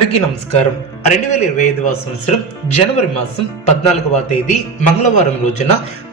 అందరికీ నమస్కారం. రెండు వేల ఇరవై ఐదవ సంవత్సరం జనవరి మాసం పద్నాలుగవ తేదీ మంగళవారం రోజున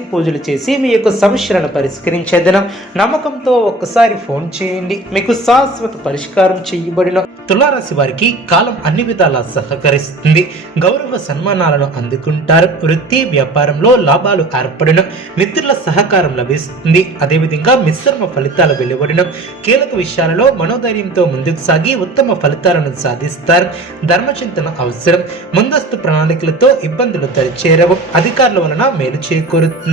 పూజలు చేసి మీ యొక్క సమస్యలను పరిష్కరించేదనం నమ్మకంతో ఒక్కసారి ఫోన్ చేయండి. మీకు శాశ్వత పరిష్కారం చేయబడిన తులారాశి వారికి కాలం అన్ని విధాలా సహకరిస్తుంది. గౌరవ సన్మానాలను అందుకుంటారు. వృత్తి వ్యాపారంలో లాభాలు ఏర్పడడం మిత్రుల సహకారం లభిస్తుంది. అదేవిధంగా మిశ్రమ ఫలితాలు వెలువడడం కీలక విషయాలలో మనోధైర్యంతో ముందుకు సాగి ఉత్తమ ఫలితాలను సాధిస్తారు. ధర్మచింతన అవసరం. ముందస్తు ప్రణాళికలతో ఇబ్బందులు తరిచేరవు అధికారుల వలన మేలు చేకూరుతుంది.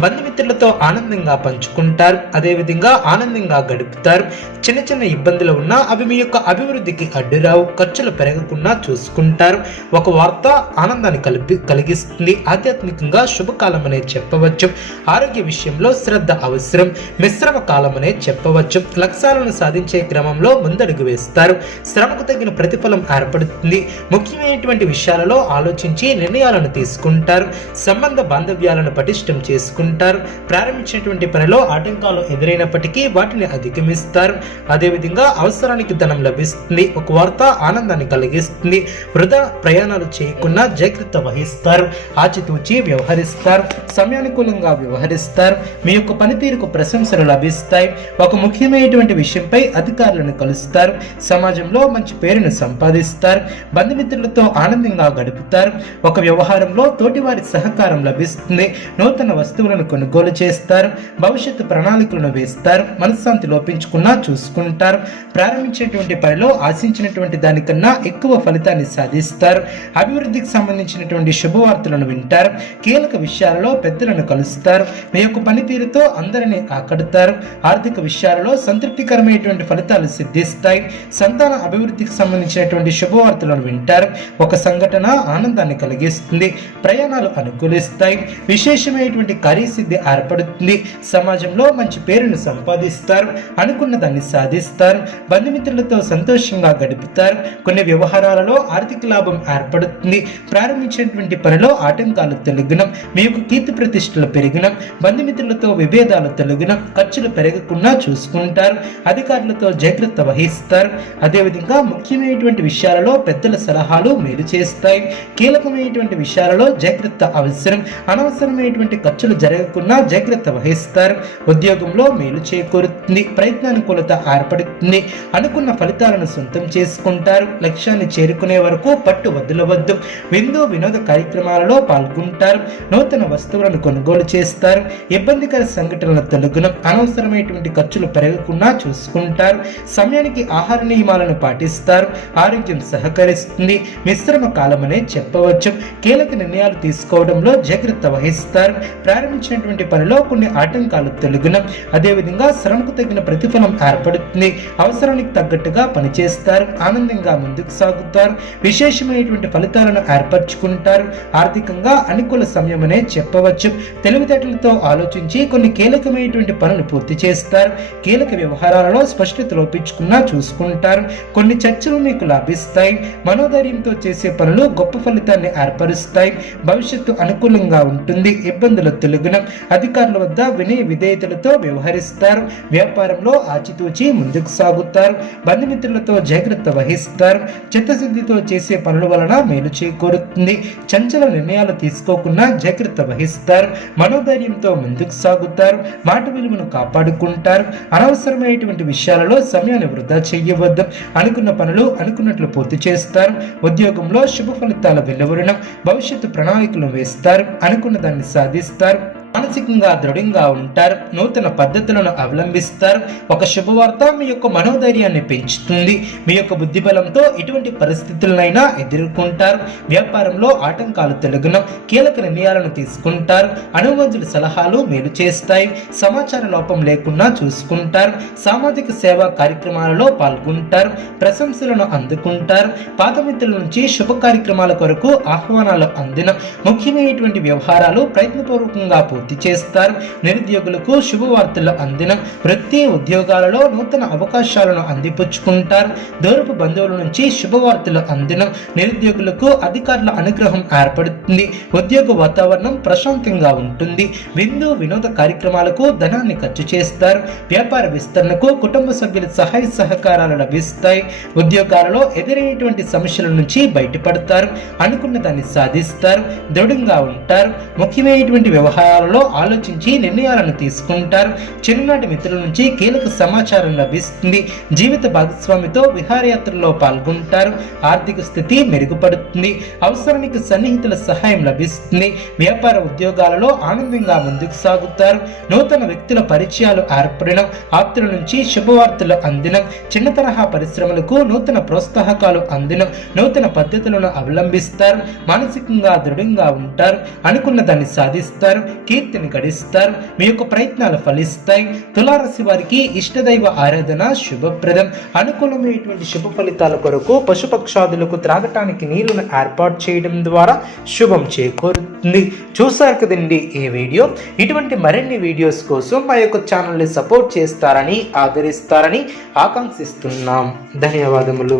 బంధుమిత్రులతో ఆనందంగా పంచుకుంటారు. అదేవిధంగా ఆనందంగా గడుపుతారు. చిన్న చిన్న ఇబ్బందులు ఉన్నా అవి మీ యొక్క అభివృద్ధికి అడ్డురావు. ఖర్చులు పెరగకుండా చూసుకుంటారు. ఒక వార్త ఆనందాన్ని కలిపి కలిగిస్తుంది. ఆధ్యాత్మికంగా శుభకాలం అనే చెప్పవచ్చు. ఆరోగ్య విషయంలో శ్రద్ధ అవసరం. మిశ్రమ కాలం అనే చెప్పవచ్చు. లక్ష్యాలను సాధించే క్రమంలో ముందడుగు వేస్తారు. శ్రమకు తగిన ప్రతిఫలం ఏర్పడుతుంది. ముఖ్యమైనటువంటి విషయాలలో ఆలోచించి నిర్ణయాలను తీసుకుంటారు. సంబంధ బాంధవ్యాలను పటిష్ట చేసుకుంటారు. ప్రారంభించినటువంటి పనిలో ఆటంకాలు ఎదురైనప్పటికీ వాటిని అధిగమిస్తారు. అదేవిధంగా అవసరానికి ధనం లభిస్తుంది. ఒక వార్త ఆనందాన్ని కలిగిస్తుంది. వృధా ప్రయాణాలు చేయకుండా జాగ్రత్త వహిస్తారు. ఆచితూచి వ్యవహరిస్తారు. సమయానుకూలంగా వ్యవహరిస్తారు. మీ యొక్క పనితీరుకు ప్రశంసలు లభిస్తాయి. ఒక ముఖ్యమైనటువంటి విషయంపై అధికారులను కలుస్తారు. సమాజంలో మంచి పేరును సంపాదిస్తారు. బంధుమిత్రులతో ఆనందంగా గడుపుతారు. ఒక వ్యవహారంలో తోటివారి సహకారం లభిస్తుంది. నూతన వస్తువులను కొనుగోలు చేస్తారు భవిష్యత్తు ప్రణాళికలను వేస్తారు మనశ్శాంతి లోపించుకున్నా చూసుకుంటారు. ప్రారంభించేటువంటి పనిలో ఆశించినటువంటి దానికన్నా ఎక్కువ ఫలితాన్ని సాధిస్తారు. అభివృద్ధికి సంబంధించినటువంటి శుభవార్తలను వింటారు. కీలక విషయాలలో పెద్దలను కలుస్తారు. మీ యొక్క పనితీరుతో అందరినీ ఆకడతారు. ఆర్థిక విషయాలలో సంతృప్తికరమైనటువంటి ఫలితాలు సిద్ధిస్తాయి. సంతాన అభివృద్ధికి సంబంధించినటువంటి శుభవార్తలను వింటారు. ఒక సంఘటన ఆనందాన్ని కలిగిస్తుంది. ప్రయాణాలు అనుకూలిస్తాయి. విశేషమైన విశేషమైనటువంటి కార్యసిద్ధి ఏర్పడుతుంది. సమాజంలో మంచి పేరును సంపాదిస్తారు అనుకున్న దాన్ని సాధిస్తారు బంధుమిత్రులతో సంతోషంగా గడుపుతారు. కొన్ని వ్యవహారాలలో ఆర్థిక లాభం ఏర్పడుతుంది. ప్రారంభించినటువంటి పనిలో ఆటంకాలు తొలగినం మీకు కీర్తి ప్రతిష్టలు పెరిగినం బంధుమిత్రులతో విభేదాలు తొలగినం ఖర్చులు పెరగకుండా చూసుకుంటారు అధికారులతో జాగ్రత్త వహిస్తారు. అదేవిధంగా ముఖ్యమైనటువంటి విషయాలలో పెద్దల సలహాలు మేలు చేస్తాయి. కీలకమైనటువంటి విషయాలలో జాగ్రత్త అవసరం అనవసరమైనటువంటి ఖర్చులు జరగకుండా జాగ్రత్త వహిస్తారు. ఉద్యోగంలో మేలు చేకూరుతుంది ప్రయత్నానుకూలత ఏర్పడుతుంది అనుకున్న ఫలితాలను సొంతం చేసుకుంటారు. లక్ష్యాన్ని చేరుకునే వరకు పట్టు వదలవద్దు. విందు వినోద కార్యక్రమాలలో పాల్గొంటారు. నూతన వస్తువులను కొనుగోలు చేస్తారు. ఇబ్బందికర సంఘటనల తొలగున అనవసరమైనటువంటి ఖర్చులు పెరగకుండా చూసుకుంటారు. సమయానికి ఆహార నియమాలను పాటిస్తారు. ఆరోగ్యం సహకరిస్తుంది. మిశ్రమ కాలమనే చెప్పవచ్చు. కీలక నిర్ణయాలు తీసుకోవడంలో జాగ్రత్త వహిస్తారు. ప్రారంభించినటువంటి పనిలో కొన్ని ఆటంకాలు తొలగిన అదేవిధంగా శ్రమకు తగిన ప్రతిఫలం ఏర్పడుతుంది. అవసరానికి తగ్గట్టుగా పనిచేస్తారు. ఆనందంగా ముందుకు సాగుతారు. విశేషమైనటువంటి ఫలితాలను ఏర్పరచుకుంటారు. ఆర్థికంగా అనుకూల సమయమనే చెప్పవచ్చు. తెలివితేటలతో ఆలోచించి కొన్ని కీలకమైనటువంటి పనులు పూర్తి చేస్తారు. కీలక వ్యవహారాలలో స్పష్టత లోపించుకున్నా చూసుకుంటారు. కొన్ని చర్చలు మీకు లాభిస్తాయి. మనోధైర్యంతో చేసే పనులు గొప్ప ఫలితాన్ని ఏర్పరుస్తాయి. భవిష్యత్తు అనుకూలంగా ఉంటుంది. ఇబ్బందుల తెలుగున అధికారుల వద్ద వినయ విధేయతలతో వ్యవహరిస్తారు. వ్యాపారంలో ఆచితూచి ముందుకు సాగుతారు. బంధుమిత్రులతో జాగ్రత్త వహిస్తారు. చిత్తశుద్ధితో చేసే పనుల వలన మేలు చేకూరుతుంది. చంచల నిర్ణయాలు తీసుకోకుండా జాగ్రత్త వహిస్తారు. మనోధైర్యంతో ముందుకు సాగుతారు. మాట విలువను కాపాడుకుంటారు. అనవసరమైనటువంటి విషయాలలో సమయాన్ని వృధా చేయవద్దు. అనుకున్న పనులు అనుకున్నట్లు పూర్తి చేస్తారు. ఉద్యోగంలో శుభ ఫలితాల వెలువడడం భవిష్యత్తు ప్రణాళికలు వేస్తారు. అనుకున్న దాన్ని సాధిస్తారు. మానసికంగా దృఢంగా ఉంటారు నూతన పద్ధతులను అవలంబిస్తారు. ఒక శుభవార్త మీ యొక్క మనోధైర్యాన్ని పెంచుతుంది. మీ యొక్క బుద్ధి బలంతో ఎటువంటి పరిస్థితులనైనా ఎదుర్కొంటారు. వ్యాపారంలో ఆటంకాలు తొలగిన కీలక నిర్ణయాలను తీసుకుంటారు. అనువంజుల సలహాలు మేలు చేస్తాయి. సమాచార లోపం లేకుండా చూసుకుంటారు. సామాజిక సేవా కార్యక్రమాలలో పాల్గొంటారు. ప్రశంసలను అందుకుంటారు. పాతమిత్రుల నుంచి శుభ కార్యక్రమాల కొరకు ఆహ్వానాలు అందిన ముఖ్యమైనటువంటి వ్యవహారాలు ప్రయత్నపూర్వకంగా పూర్తి చేస్తారు. నిరుద్యోగులకు శుభవార్తలు అందిన వృత్తి ఉద్యోగాలలో నూతన అవకాశాలను అందిపుచ్చుకుంటారు. దూరపు బంధువుల నుంచి శుభవార్తలు అందిన నిరుద్యోగులకు అధికారుల అనుగ్రహం ఏర్పడుతుంది. ఉద్యోగ వాతావరణం ప్రశాంతంగా ఉంటుంది. విందు వినోద కార్యక్రమాలకు ధనాన్ని ఖర్చు చేస్తారు. వ్యాపార విస్తరణకు కుటుంబ సభ్యుల సహాయ సహకారాలు లభిస్తాయి. ఉద్యోగాలలో ఎదురైనటువంటి సమస్యల నుంచి బయటపడతారు. అనుకున్న దాన్ని సాధిస్తారు. దృఢంగా ఉంటారు. ముఖ్యమైనటువంటి వ్యవహారాలు వ్యవహారాలలో ఆలోచించి నిర్ణయాలను తీసుకుంటారు. చిన్ననాటి మిత్రుల నుంచి కీలక సమాచారం లభిస్తుంది. జీవిత భాగస్వామితో విహారయాత్రలో పాల్గొంటారు. ఆర్థిక స్థితి మెరుగుపడుతుంది. అవసరానికి సన్నిహితుల సహాయం లభిస్తుంది. వ్యాపార ఉద్యోగాలలో ఆనందంగా ముందుకు సాగుతారు. నూతన వ్యక్తుల పరిచయాలు ఏర్పడడం ఆప్తుల నుంచి శుభవార్తలు అందినం చిన్న తరహా పరిశ్రమలకు నూతన ప్రోత్సాహకాలు అందినం నూతన పద్ధతులను అవలంబిస్తారు మానసికంగా దృఢంగా ఉంటారు అనుకున్న దాన్ని సాధిస్తారు కీర్తిని గడిస్తారు మీ యొక్క ప్రయత్నాలు ఫలిస్తాయి. తులారాశి వారికి ఇష్టదైవ ఆరాధన శుభప్రదం. అనుకూలమైనటువంటి శుభ ఫలితాల కొరకు పశుపక్షాదులకు త్రాగటానికి నీళ్ళను ఏర్పాటు చేయడం ద్వారా శుభం చేకూరుతుంది. చూసారు కదండి ఈ వీడియో? ఇటువంటి మరిన్ని వీడియోస్ కోసం మా యొక్క ఛానల్ని సపోర్ట్ చేస్తారని ఆదరిస్తారని ఆకాంక్షిస్తున్నాం. ధన్యవాదములు.